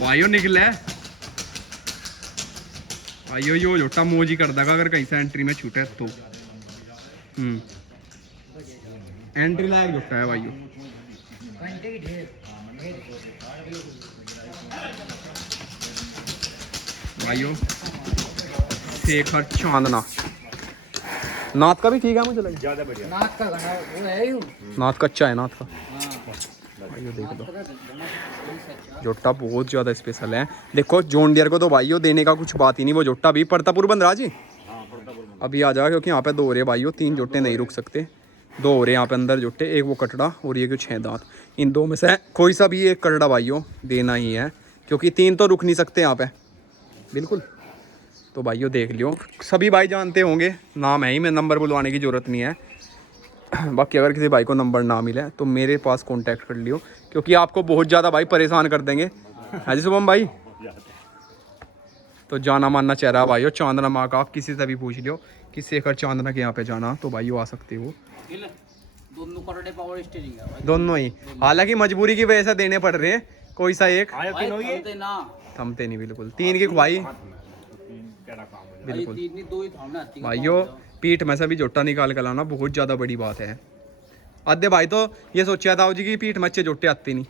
भाइयों निकले भाइयों यो जोटा मोज ही कर देगा अगर कहीं से एंट्री में छूटे तो। एंट्री लायक जोटा है भाइयों। भाइयों शेखर चांदना नाथ का भी ठीक है मुझे लगा ज्यादा बढ़िया। नाथ का गाना वो है ही नाथ का अच्छा है नाथ का। भाइयों देख लो जोटा बहुत ज्यादा स्पेशल है। देखो जॉन डियर को तो भाइयों देने का कुछ बात ही नहीं। वो जोटा भी परतापुर बंदरा जी अभी आ जाएगा क्योंकि यहाँ पे 2 हो रहे भाइयों 3 जोटे नहीं रुक सकते। 2 हो रहे यहाँ पे अंदर जोटे। एक वो कटड़ा और ये कुछ 6 दांत। इन 2 में से कोई सा भी एक कटड़ा भाइयों देना ही है क्योंकि 3 तो रुक नहीं सकते यहाँ पे बिल्कुल। तो भाइयों देख लियो सभी भाई जानते होंगे नाम है ही। मैं नंबर बुलवाने की ज़रूरत नहीं है। बाकी अगर किसी भाई को नंबर ना मिले तो मेरे पास कांटेक्ट कर लियो क्योंकि आपको बहुत ज़्यादा भाई परेशान कर देंगे। हाँ जी शुभम भाई। तो जाना मानना चेहरा भाइयों चांदना माँ का। आप किसी से भी पूछ लियो कि शेखर चांदना के यहाँ पे जाना तो भाइयों आ सकते हो। दोनों ही हालांकि मजबूरी की वजह से देने पड़ रहे हैं। कोई सा एक थमते नहीं बिल्कुल। 3 की खुआई बिल्कुल भाइयों। पीठ में से भी जोटा निकाल कर लाना बहुत ज़्यादा बड़ी बात है। आधे भाई तो ये सोचा था जी की पीठ में अच्छे जोटे आते नहीं।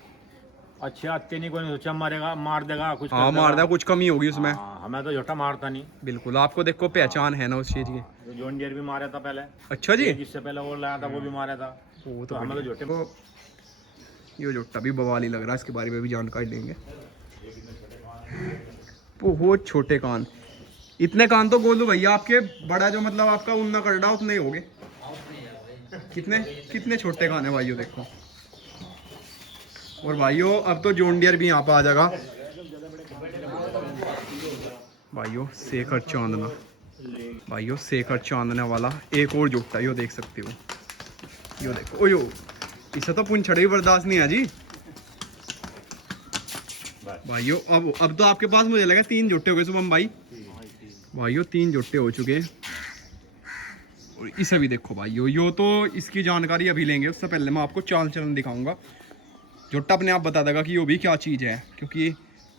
अच्छे आते नहीं कोई सोचा मारेगा मार देगा कुछ। हाँ मार देगा कुछ कमी होगी उसमें। हमें तो जोटा मारता नहीं बिल्कुल। आपको देखो पहचान है ना उस चीज़ की। जॉन डियर भी मारा था पहले। अच्छा जी जिससे पहले वो लाया था वो भी मारा था। वो तो हमें तो जोटे ये जोटा भी बवाल ही लग रहा है। इसके बारे में भी जानकारी लेंगे। बहुत छोटे कान इतने कान तो गोलू भैया आपके बड़ा जो मतलब आपका उन्ना करड़ा उतने ही होंगे। कितने कितने छोटे कान है भाइयों देखो। और भाइयों अब तो जॉन डियर भी यहाँ पे आ जाएगा भाइयों। शेखर चांदना भाइयों शेखर चांदना वाला एक और जोटा यो देख सकते हो। यो देखो ओयो इसे तो पुंछड़े भी बर्दाश्त नहीं है जी भाइयों। अब तो आपके पास मुझे लगा 3 जोटे हो गए शुभम भाई। भाइयों 3 जोटे हो चुके हैं। और इसे भी देखो भाइयों यो तो इसकी जानकारी अभी लेंगे उससे पहले मैं आपको चाल चलन दिखाऊंगा। जोटा अपने आप बता देगा कि वो भी क्या चीज़ है क्योंकि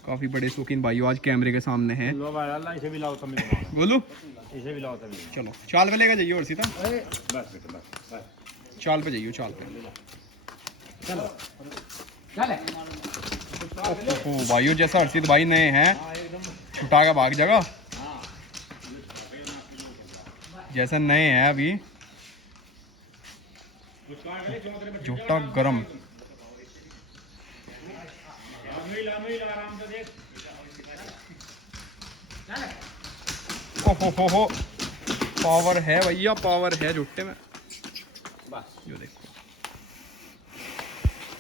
काफ़ी बड़े शौकीन भाइयों आज कैमरे के सामने हैं। बोलो इसे भी लाओ चलो चाल पे लेकर जाइए और सीधा चाल पे जाइए चाल पे। ओ भाइयों जैसा हर्षित भाई नए हैं छुटा के भाग जगह जैसा नए हैं अभी जोटा गरम। हो पावर है भैया पावर है जोटे में। यो देखो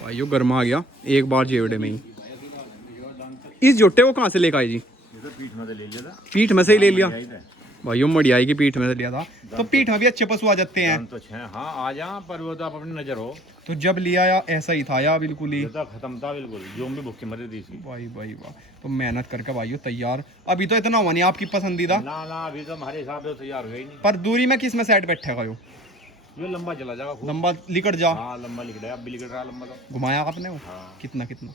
भाइयों गर्मा आ गया एक बार जेवड़े में ही। इस जोटे को कहाँ से लेकर आए जी? पीठ में से ही ले लिया भाइयों। मड़ियाई की पीठ में से लिया था तो पीठ में भी अच्छे पशु आ जाते हैं। तो हाँ आ जा पर वो तो आप अपनी नजर हो। तो जब लिया या ऐसा ही था या बिल्कुल ही खत्म था बिल्कुल जो भी भूखे मरे थी भाई भाई वाह। तो मेहनत करके भाइयों तैयार अभी तो इतना हुआ नहीं आपकी पसंदीदा ना अभी तो हमारे हिसाब से तैयार हुए ही नहीं। पर दूरी में किस में सेट बैठेगा यो? ये लंबा चला जाएगा लंबा लिकट जा। हाँ लंबा लिकट है अब भी लिकट रहा लंबा तो। घुमाया आपने वो? हाँ। कितना कितना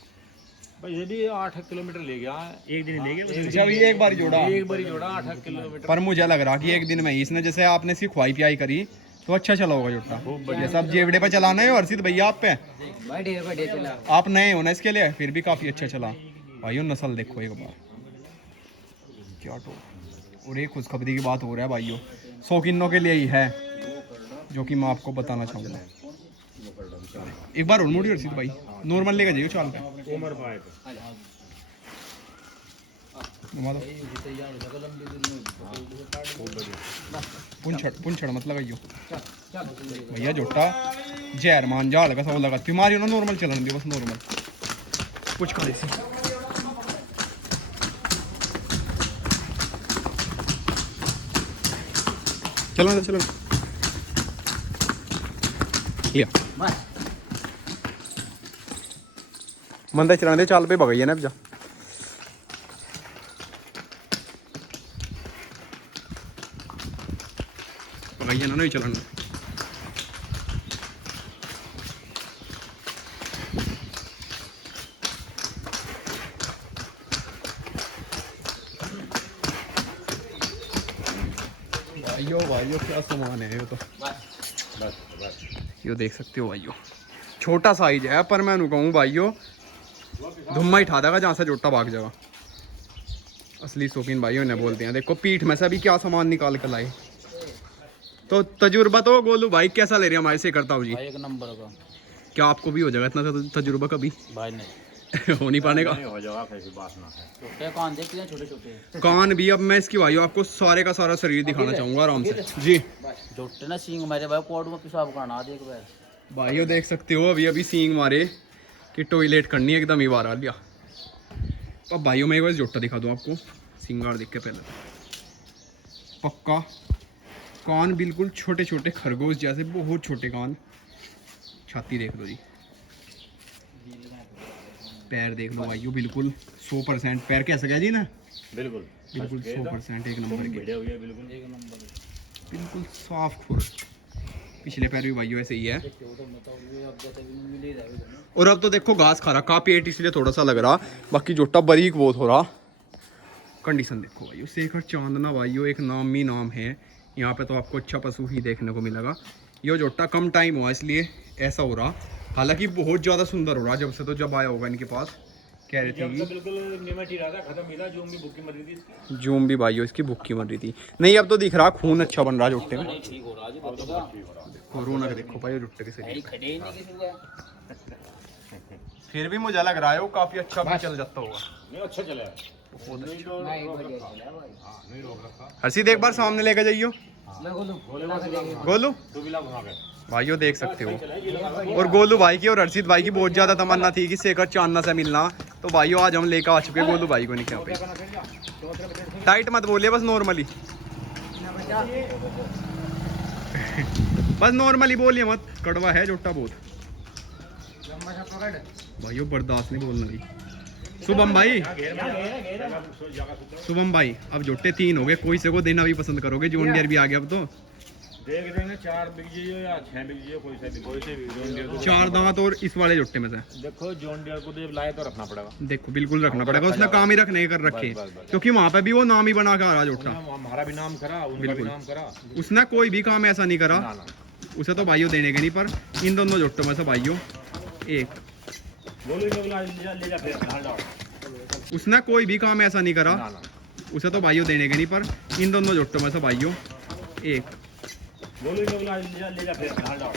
भाई ये भी 8 किलोमीटर ले गया एक दिन ले गया। जब ये एक बार जोड़ा 8 किलोमीटर। पर मुझे लग रहा कि एक दिन में इसने जैसे आपने इसकी खुआई पियाई करी तो अच्छा चला होगा जोटा। जैसा आप जेवड़े पे चलाना है हर्षित भैया आप पे आप नए हो ना इसके लिए फिर भी काफी अच्छा चला भाइयों। नस्ल देखो एक बार क्या तो। और एक खुशखबरी की बात हो रहा है भाइयों शौकीनों के लिए ही है जो कि मैं आपको बताना चाहूँगा। एक बार और मुड़ी हर्षित भाई नॉर्मल लेकर जाइए चाल पे। पुंछड़ मत लगाइयो भैया जोटा जहर मान जा लगा सब लगा तुम्हारी ना नॉर्मल चलन दियो बस नॉर्मल कुछ खा सी चलो चलो मंदा चलाने दे चाल पे भगाइए ना जा। भगाइए ना नहीं चलाना भाइयों क्या सामान है ये तो। बस यो देख सकते हो भाइयों, छोटा साइज है पर मैं कहूँ भाइयों धुम्मा ही ठा देगा जहाँ से जोटा भाग जाएगा। असली शौकीन भाइयों ने बोलते हैं। देखो पीठ में से अभी क्या सामान निकाल कर लाए। तो तजुर्बा तो गोलू भाई कैसा ले रहे हैं हमारे से करता हूँ जी? एक नंबर का। क्या आपको भी हो जाएगा इतना तजुर्बा कभी? भाई नहीं हो नहीं पाने का। हो जाएगा, कैसी बात ना है। छोटे कान देखते हैं, छोटे छोटे कान भी। अब मैं इसकी भाइयों आपको सारे का सारा शरीर दिखाना चाहूंगा आराम से जी। जोटे ना सींग मेरे भाई कोड में पेशाब करना देख बार भाइयों देख सकते हो अभी अभी सींग मारे कि टॉयलेट करनी है एकदम ही बार आ लिया। अब भाइयों मैं एक बार जोटा दिखा दूँ आपको, सिंगार देख के पहले। पक्का कान बिल्कुल छोटे छोटे खरगोश जैसे, बहुत छोटे कान। छाती देख लो जी, पैर देख लो भाइयों बिल्कुल 100% पैर कैसा गया जी ना, बिल्कुल 100% एक नंबर के, बढ़िया हुई बिल्कुल एक नंबर। बिल्कुल साफ खुर। पिछले पैर भी भाइयों ऐसे ही है। और अब तो देखो घास खा रहा, का पेट इसलिए थोड़ा सा लग रहा, बाकी जोटा बारीक बहुत हो रहा। कंडीशन देखो भाइयों, शेखर चांदना भाइयों एक नाम ही नाम है। यहाँ पे तो आपको अच्छा पशु ही देखने को मिलेगा। ये जोटा कम टाइम हुआ इसलिए ऐसा हो रहा, हालांकि बहुत ज़्यादा सुंदर हो रहा जब से, तो जब आया होगा इनके पास कह रहे थे कि बिल्कुल निमट ही रहा था, खत्म ही था। जूम भी बुक की मर रही थी इसकी। जूम भी भाइयों इसकी भूख की मर रही थी। नहीं अब तो दिख रहा खून अच्छा बन रहा जोटे में। ठीक हो रहा जी, अब तो बहुत ठीक हो रहा। देखो रौनक देखो भाई जोटे के शरीर। खड़े ही नहीं किसी का। फिर भी मुझे लग रहा है वो काफी अच्छा भी चल जाता होगा। नहीं अच्छा चला है। नहीं बढ़िया चला भाई। हाँ नहीं रोक रखा। हर्षित एक बार सामने लेके जाइयो मैं बोलूं गोलू। तू भी ला घुमा के। भाइयों देख सकते हो। और गोलू भाई की और हर्षित भाई की बहुत ज्यादा तमन्ना थी कि शेखर चांदना से मिलना, तो भाइयों आज हम लेकर आ चुके गोलू भाई को निकल पे। टाइट मत बोलिए, बस नॉर्मली बस नॉर्मली बोलिए मत, कड़वा है जोटा बहुत। भाइयों बर्दाश्त नहीं बोलना भाई। शुभम भाई, शुभम भाई अब जोटे 3 हो गए, कोई से को देना भी पसंद करोगे? जॉन डियर भी आ गया अब तो। देख देंगे 4 बिक जाइए या 6 बिक जाइए, कोई से भी जॉन डियर को। 4 दांत और इस वाले जोटे में से देखो जॉन डियर को तो लाए तो रखना पड़ेगा। देखो बिल्कुल रखना पड़ेगा, उसने काम ही रखने कर रखे, क्योंकि वहाँ पे भी वो नाम ही बना के आ रहा जोटा। हमारा भी नाम करा, उनका भी नाम करा। उसने कोई भी काम ऐसा नहीं करा, ना ना उसे तो भाइयों देने के नहीं। पर इन दोनों जोटों में से भाइयों एक बोलो ले जा फिर ढाल डाल। उसने कोई भी काम ऐसा नहीं करा, ना ना उसे तो भाइयों देने के नहीं। पर इन दोनों जोटों में से भाइयों एक बोलो ले जा फिर ढाल डाल।